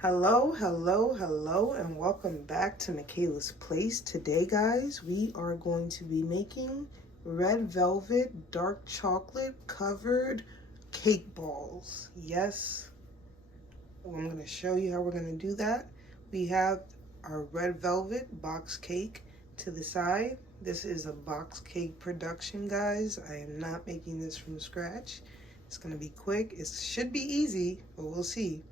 Hello, hello, hello, and welcome back to MIKHAILA'S Place. Today, guys, we are going to be making red velvet dark chocolate covered cake balls. Yes, I'm going to show you how we're going to do that. We have our red velvet box cake to the side. This is a box cake production, guys. I am not making this from scratch. It's going to be quick. It should be easy, but we'll see.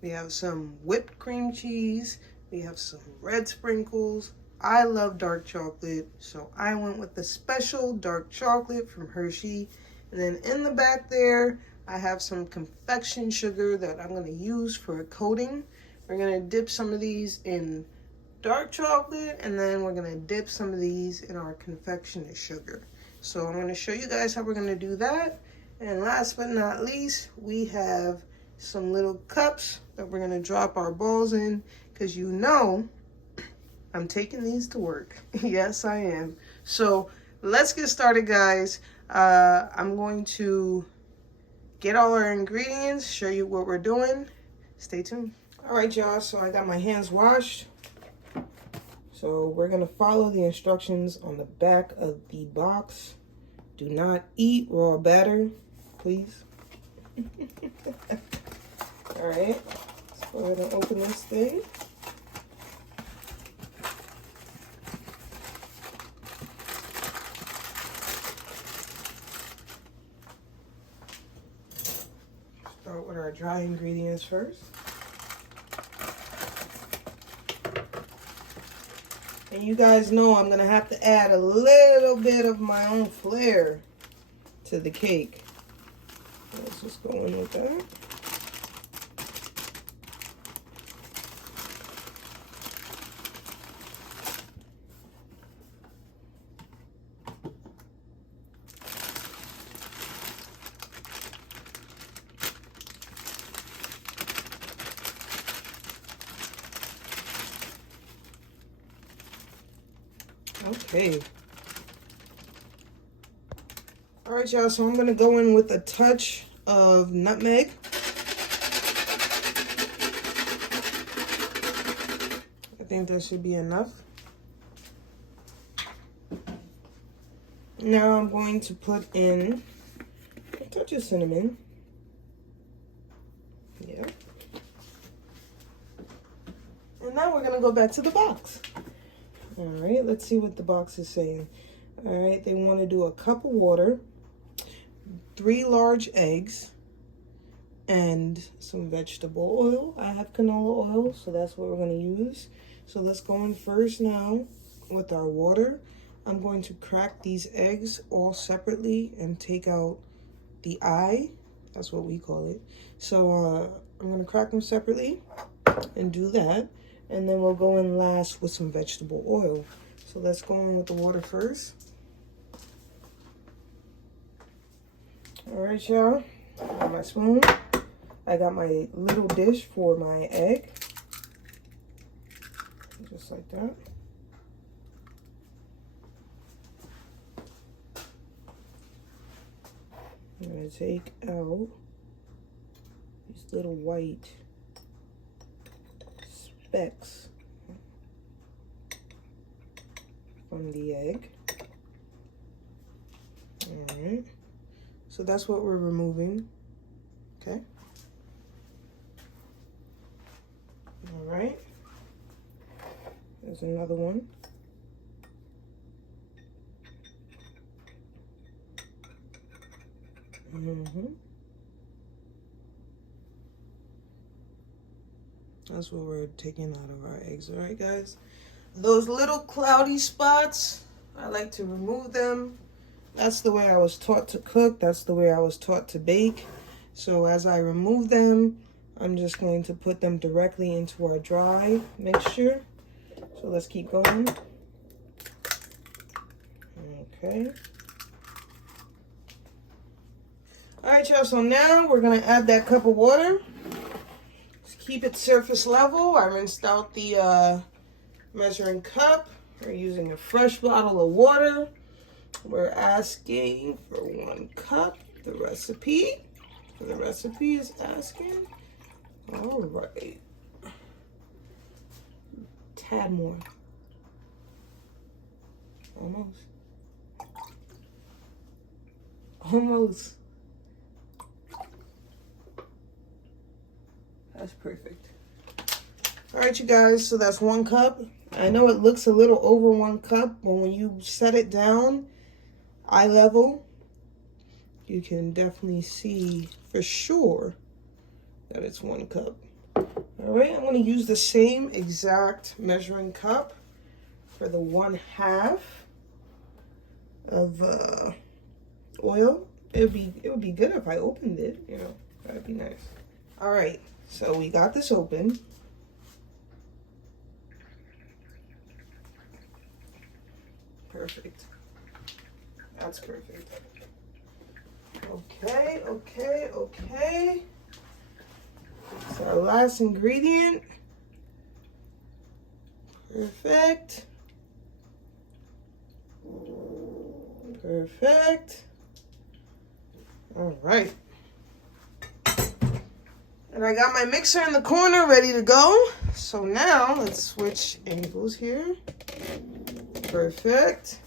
We have some whipped cream cheese. We have some red sprinkles. I love dark chocolate, so I went with the special dark chocolate from Hershey. And then in the back there, I have some confection sugar that I'm going to use for a coating. We're going to dip some of these in dark chocolate, and then we're going to dip some of these in our confectioner sugar. So I'm going to show you guys how we're going to do that. And last but not least, we have some little cups that we're going to drop our balls in, because you know I'm taking these to work. Yes, I am. So let's get started, guys. I'm going to get all our ingredients, show you what we're doing. Stay tuned. All right, y'all, so I got my hands washed. So we're going to follow the instructions on the back of the box. Do not eat raw batter, please. All right, let's go ahead and open this thing. Start with our dry ingredients first. And you guys know I'm gonna have to add a little bit of my own flair to the cake. Let's just go in with that. Okay. All right, y'all, so I'm gonna go in with a touch of nutmeg. I think that should be enough. Now I'm going to put in a touch of cinnamon. Yeah. And now we're gonna go back to the box. All right, let's see what the box is saying. All right, they want to do a cup of water, 3 large eggs, and some vegetable oil. I have canola oil, so that's what we're going to use. So let's go in first now with our water. I'm going to crack these eggs all separately and take out the eye. That's what we call it. So I'm going to crack them separately and do that. And then we'll go in last with some vegetable oil. So let's go in with the water first. All right, y'all. I got my spoon. I got my little dish for my egg. Just like that. I'm going to take out these little white specks from the egg. All right, so that's what we're removing. Okay. All right, there's another one. That's what we're taking out of our eggs. All right, guys. Those little cloudy spots, I like to remove them. That's the way I was taught to cook. That's the way I was taught to bake. So as I remove them, I'm just going to put them directly into our dry mixture. So let's keep going. Okay. All right, y'all. So now we're going to add that cup of water. Keep it surface level. I rinsed out the measuring cup. We're using a fresh bottle of water. We're asking for 1 cup. The recipe is asking. All right. tad more. Almost. Almost. That's perfect. All right, you guys, so that's 1 cup. I know it looks a little over 1 cup, but when you set it down eye level, you can definitely see for sure that it's 1 cup. All right, I'm going to use the same exact measuring cup for the 1/2 of oil. It would be good if I opened it, you know. That'd be nice. All right, so we got this open. Perfect. That's perfect. Okay, okay, okay. So our last ingredient. Perfect. Perfect. All right. And I got my mixer in the corner ready to go. So now let's switch angles here. Perfect.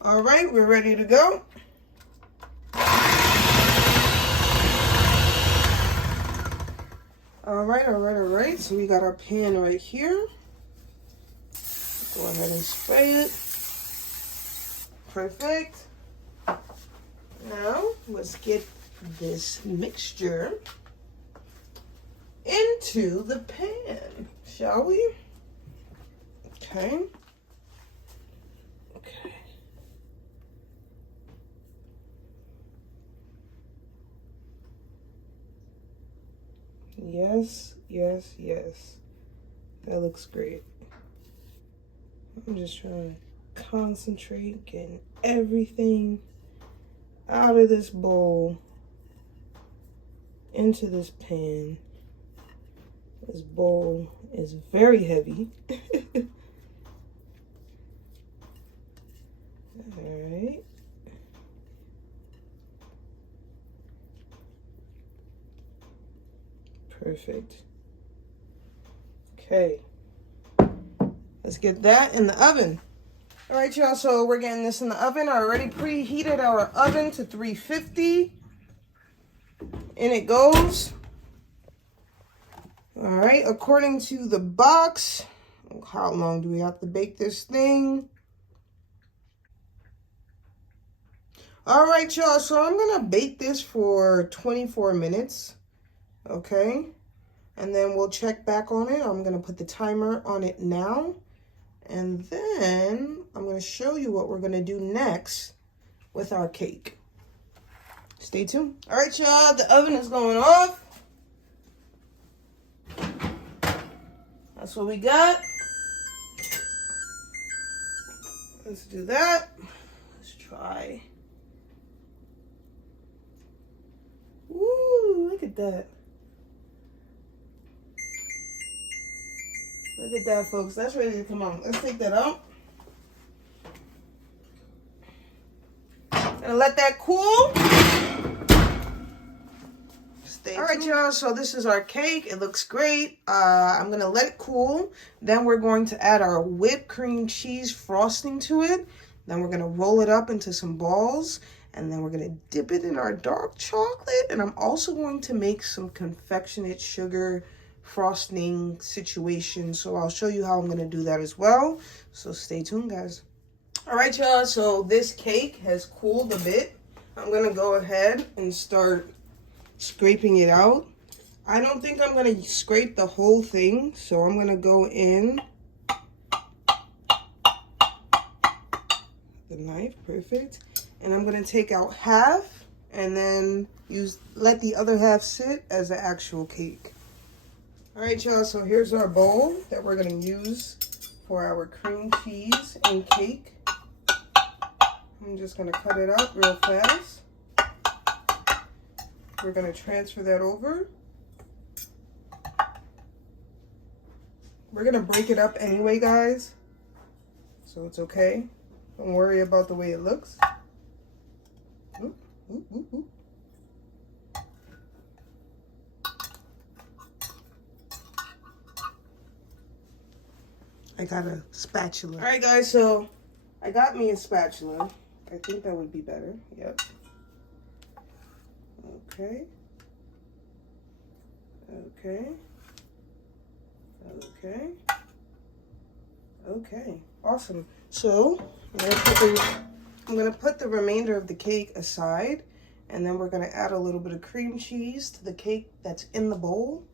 All right, we're ready to go. All right, all right, all right. So we got our pan right here. Go ahead and spray it. Perfect. Now, let's get this mixture into the pan, shall we? Okay. Okay. Yes, yes, yes. That looks great. I'm just trying to concentrate, getting everything out of this bowl into this pan. This bowl is very heavy. All right. Perfect. Okay. Let's get that in the oven. All right, y'all, so we're getting this in the oven. I already preheated our oven to 350. In it goes. All right, according to the box, how long do we have to bake this thing? All right, y'all, so I'm gonna bake this for 24 minutes, okay? And then we'll check back on it. I'm gonna put the timer on it now. And then I'm going to show you what we're going to do next with our cake. Stay tuned. All right, y'all, the oven is going off. That's what we got. Let's do that. Let's try. Woo, look at that. Look at that, folks. That's ready to come out. Let's take that out. Gonna let that cool. All right, y'all. So this is our cake. It looks great. I'm gonna let it cool. Then we're going to add our whipped cream cheese frosting to it. Then we're gonna roll it up into some balls. And then we're gonna dip it in our dark chocolate. And I'm also going to make some confectionate sugar frosting situation, so I'll show you how I'm going to do that as well, so stay tuned, guys. All right, y'all, so this cake has cooled a bit. I'm going to go ahead and start scraping it out. I don't think I'm going to scrape the whole thing, so I'm going to go in the knife. Perfect. And I'm going to take out half and then let the other half sit as an actual cake. All right, y'all, so here's our bowl that we're going to use for our cream cheese and cake. I'm just going to cut it up real fast. We're going to transfer that over. We're going to break it up anyway, guys, so it's okay. Don't worry about the way it looks. Ooh, ooh, ooh, ooh. I got a spatula. All right, guys, so I got me a spatula. I think that would be better. Yep. Okay. Okay. Okay. Okay. Awesome. So I'm gonna put the remainder of the cake aside, and then we're gonna add a little bit of cream cheese to the cake that's in the bowl.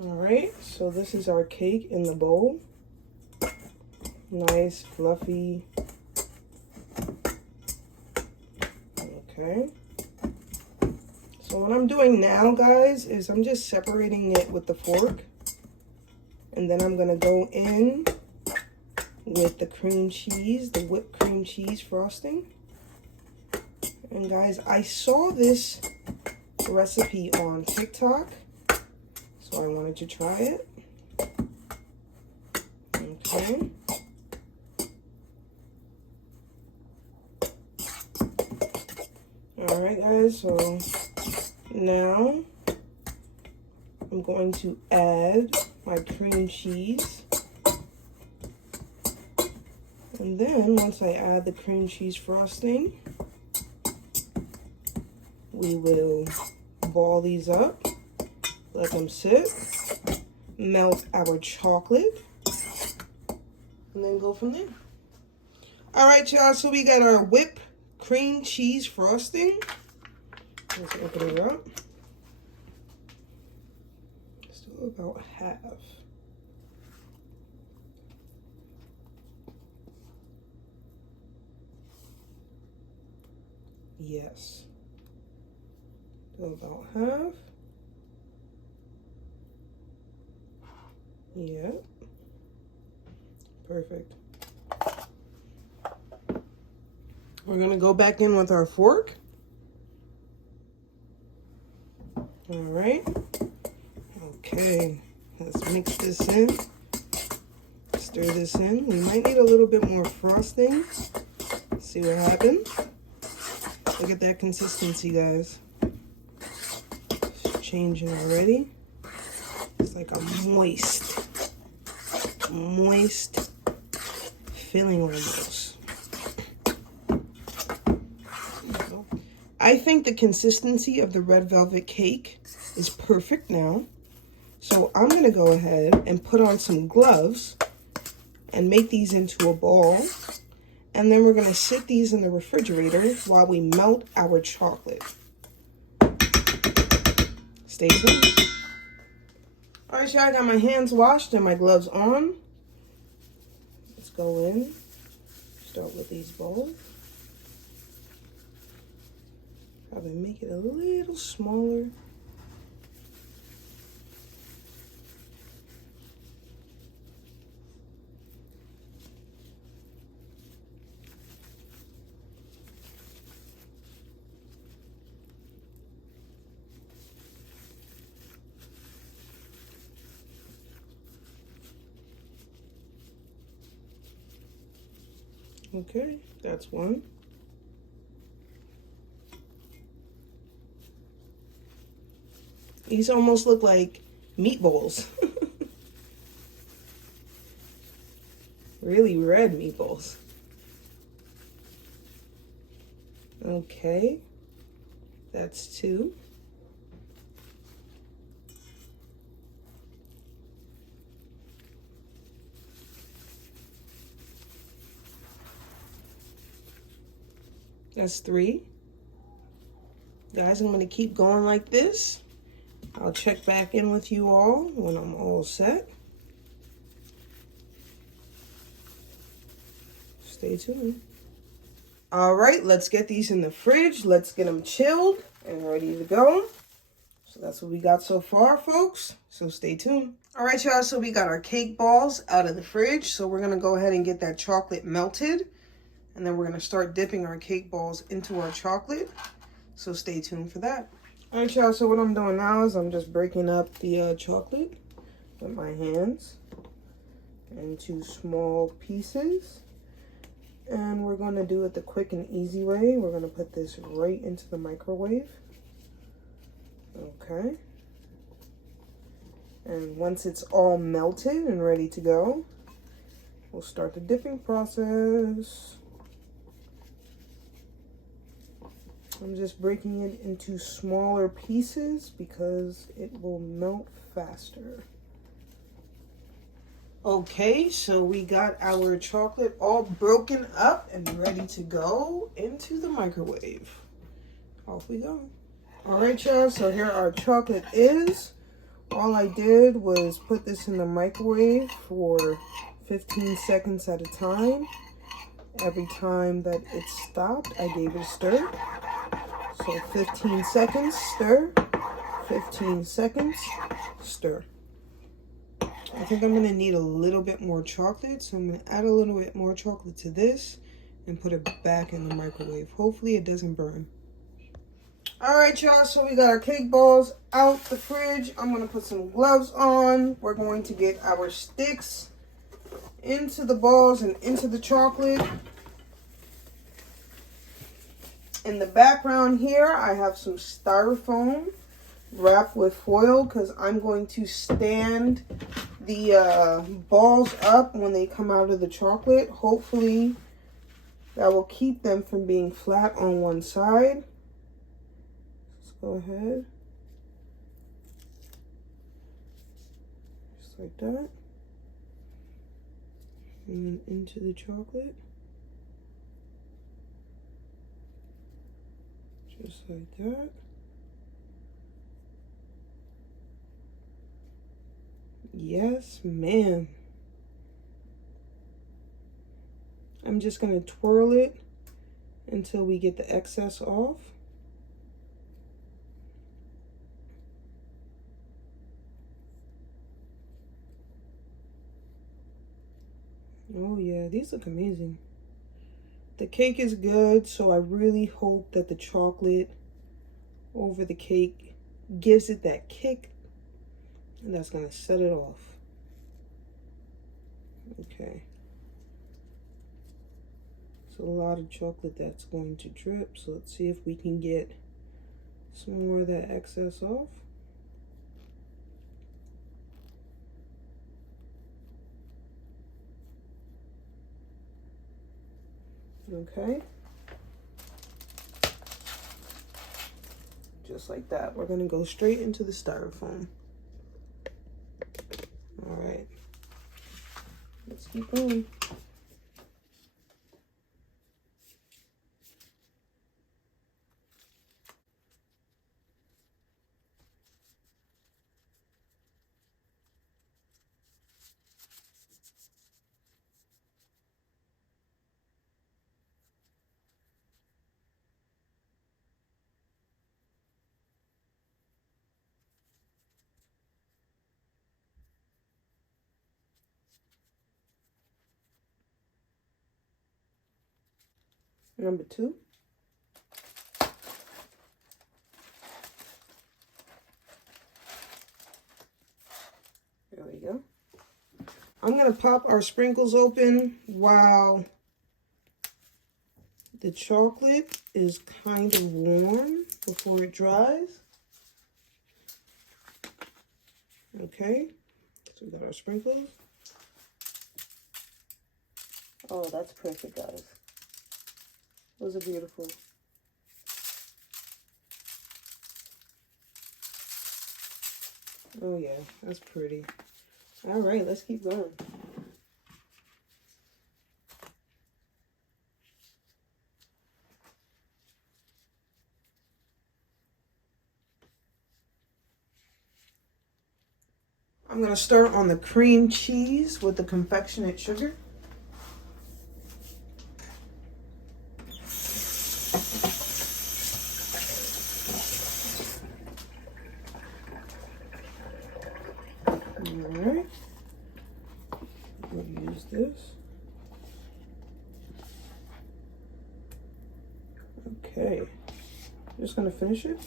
All right, so this is our cake in the bowl. Nice, fluffy. Okay. So what I'm doing now, guys, is I'm just separating it with the fork. And then I'm gonna go in with the cream cheese, the whipped cream cheese frosting. And guys, I saw this recipe on TikTok, so I wanted to try it. Okay. All right, guys, so now I'm going to add my cream cheese. And then once I add the cream cheese frosting, we will ball these up, let them sit, melt our chocolate, and then go from there. All right, y'all, so we got our whipped cream cheese frosting. Let's open it up. Still about half. Yes. Still about half. Yeah. Perfect. We're gonna go back in with our fork. All right. Okay, let's mix this in. Stir this in. We might need a little bit more frosting. See what happens. Look at that consistency, guys. It's changing already. It's like a moist filling almost. I think the consistency of the red velvet cake is perfect now. So I'm gonna go ahead and put on some gloves and make these into a ball. And then we're gonna sit these in the refrigerator while we melt our chocolate. Stay tuned. All right, y'all, I got my hands washed and my gloves on. Let's go in, start with these bowls. Probably make it a little smaller. Okay, that's one. These almost look like meatballs. Really red meatballs. Okay, that's two. That's three. Guys, I'm going to keep going like this. I'll check back in with you all when I'm all set. Stay tuned. All right, let's get these in the fridge. Let's get them chilled and ready to go. So that's what we got so far, folks. So stay tuned. All right, y'all, so we got our cake balls out of the fridge. So we're going to go ahead and get that chocolate melted. And then we're going to start dipping our cake balls into our chocolate. So stay tuned for that. All right, y'all, so what I'm doing now is I'm just breaking up the chocolate with my hands into small pieces. And we're going to do it the quick and easy way. We're going to put this right into the microwave. Okay. And once it's all melted and ready to go, we'll start the dipping process. I'm just breaking it into smaller pieces because it will melt faster. Okay, so we got our chocolate all broken up and ready to go into the microwave. Off we go. All right, y'all, so here our chocolate is. All I did was put this in the microwave for 15 seconds at a time. Every time that it stopped, I gave it a stir. So 15 seconds, stir. 15 seconds, stir. I think I'm gonna need a little bit more chocolate, so I'm gonna add a little bit more chocolate to this and put it back in the microwave. Hopefully it doesn't burn. All right, y'all, so we got our cake balls out the fridge. I'm gonna put some gloves on. We're going to get our sticks into the balls and into the chocolate. In the background here, I have some styrofoam wrapped with foil because I'm going to stand the balls up when they come out of the chocolate. Hopefully that will keep them from being flat on one side. Let's go ahead. Just like that. And then into the chocolate. Just like that. Yes, ma'am. I'm just going to twirl it until we get the excess off. Oh yeah, these look amazing. The cake is good, so I really hope that the chocolate over the cake gives it that kick, and that's going to set it off. Okay. It's a lot of chocolate that's going to drip, so let's see if we can get some more of that excess off. Okay. Just like that. We're going to go straight into the styrofoam. All right. Let's keep going. Number 2. There we go. I'm going to pop our sprinkles open while the chocolate is kind of warm before it dries. Okay, so we got our sprinkles. Oh, that's perfect, guys. Those are beautiful. Oh yeah, that's pretty. All right, let's keep going. I'm going to start on the cream cheese with the confectionate sugar. All right. We'll use this. Okay. Just going to finish it.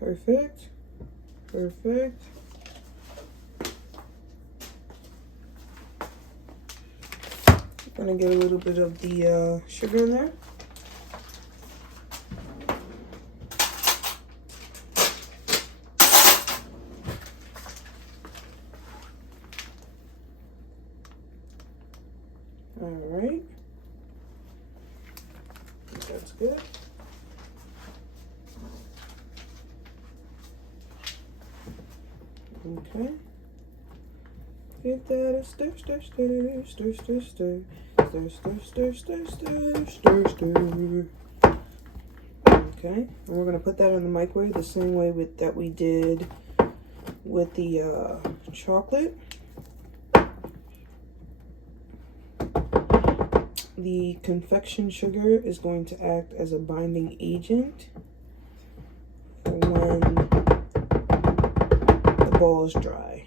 Perfect. Perfect. I'm gonna get a little bit of the sugar in there. That's good. Okay. Give that a stir, stir, stir, stir, stir, stir, stir, stir, stir, stir, stir, stir. Okay, and we're gonna put that in the microwave the same way that we did with the chocolate. The confection sugar is going to act as a binding agent for when the ball is dry.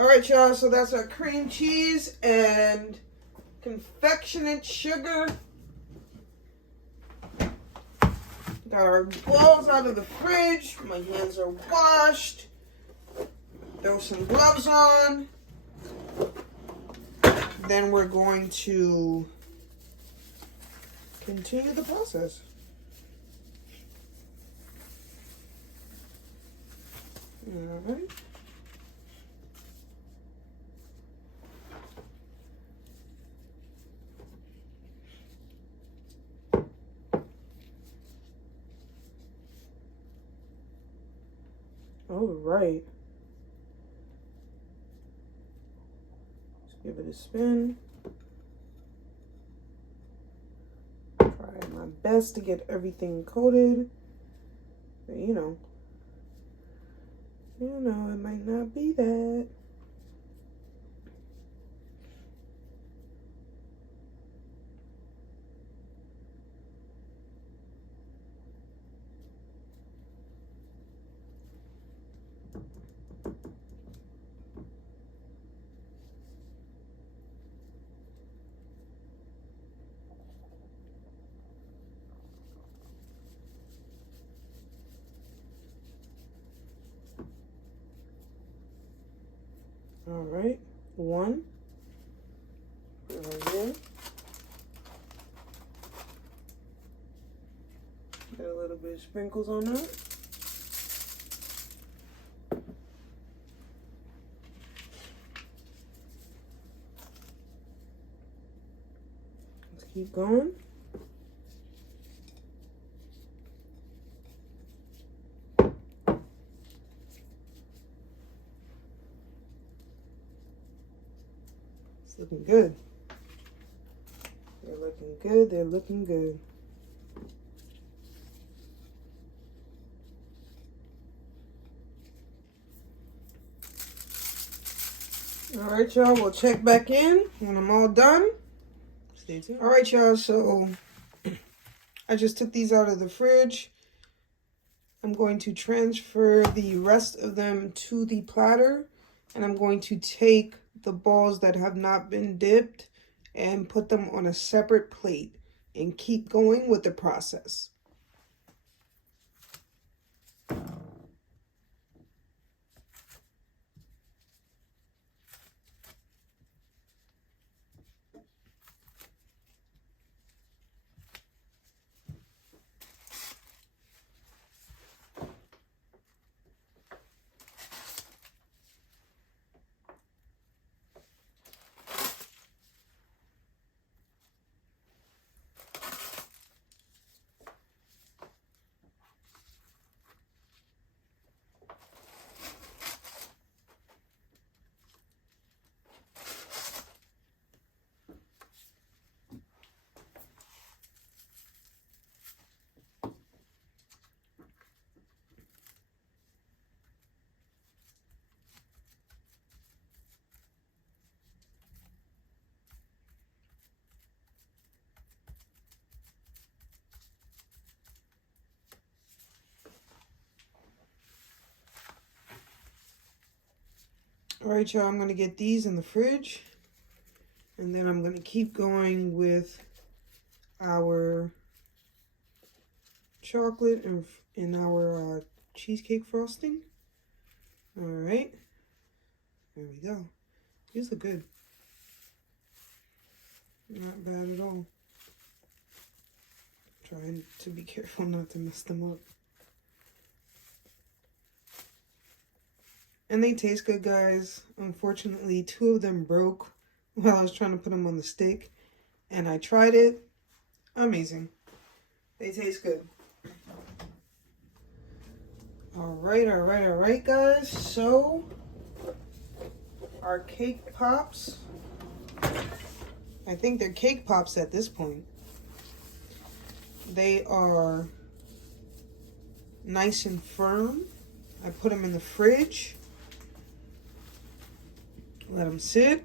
All right, y'all, so that's our cream cheese and confectionate sugar. Got our balls out of the fridge. My hands are washed. Throw some gloves on. Then we're going to continue the process. All right. All right. Let's give it a spin. Try my best to get everything coated. But you know, it might not be that. All right, one. Right here. Get a little bit of sprinkles on that. Let's keep going. Looking good. They're looking good. They're looking good. All right, y'all. We'll check back in when I'm all done. Stay tuned. All right, y'all. So I just took these out of the fridge. I'm going to transfer the rest of them to the platter, and I'm going to take the balls that have not been dipped and put them on a separate plate and keep going with the process. All right, y'all, I'm going to get these in the fridge, and then I'm going to keep going with our chocolate and our cheesecake frosting. All right, there we go. These look good. Not bad at all. Trying to be careful not to mess them up. And they taste good, guys. Unfortunately, 2 of them broke while I was trying to put them on the stick. And I tried it. Amazing. They taste good. All right, guys. So, our cake pops. I think they're cake pops at this point. They are nice and firm. I put them in the fridge. Let them sit.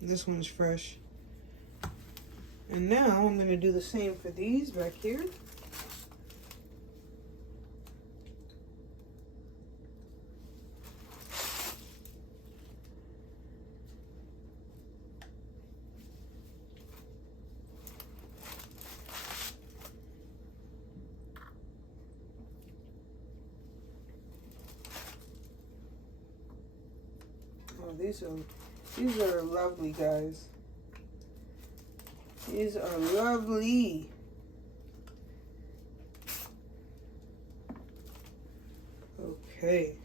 This one's fresh. And now I'm going to do the same for these back here. Oh, these are lovely, guys. These are lovely. Okay.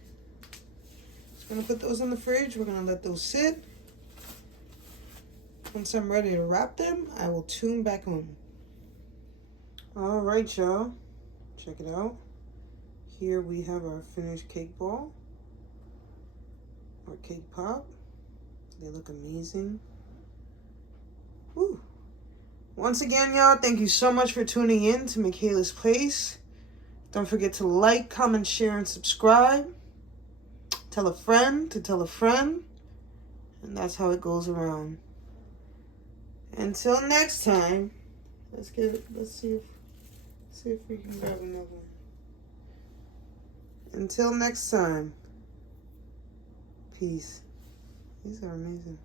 Just gonna put those in the fridge. We're gonna let those sit. Once I'm ready to wrap them, I will tune back on. All right, y'all. Check it out. Here we have our finished cake ball. Our cake pop. They look amazing. Woo. Once again, y'all, thank you so much for tuning in to MIKHAILA'S Place. Don't forget to like, comment, share, and subscribe. Tell a friend to tell a friend. And that's how it goes around. Until next time, let's see if we can grab another one. Until next time, peace. These are amazing.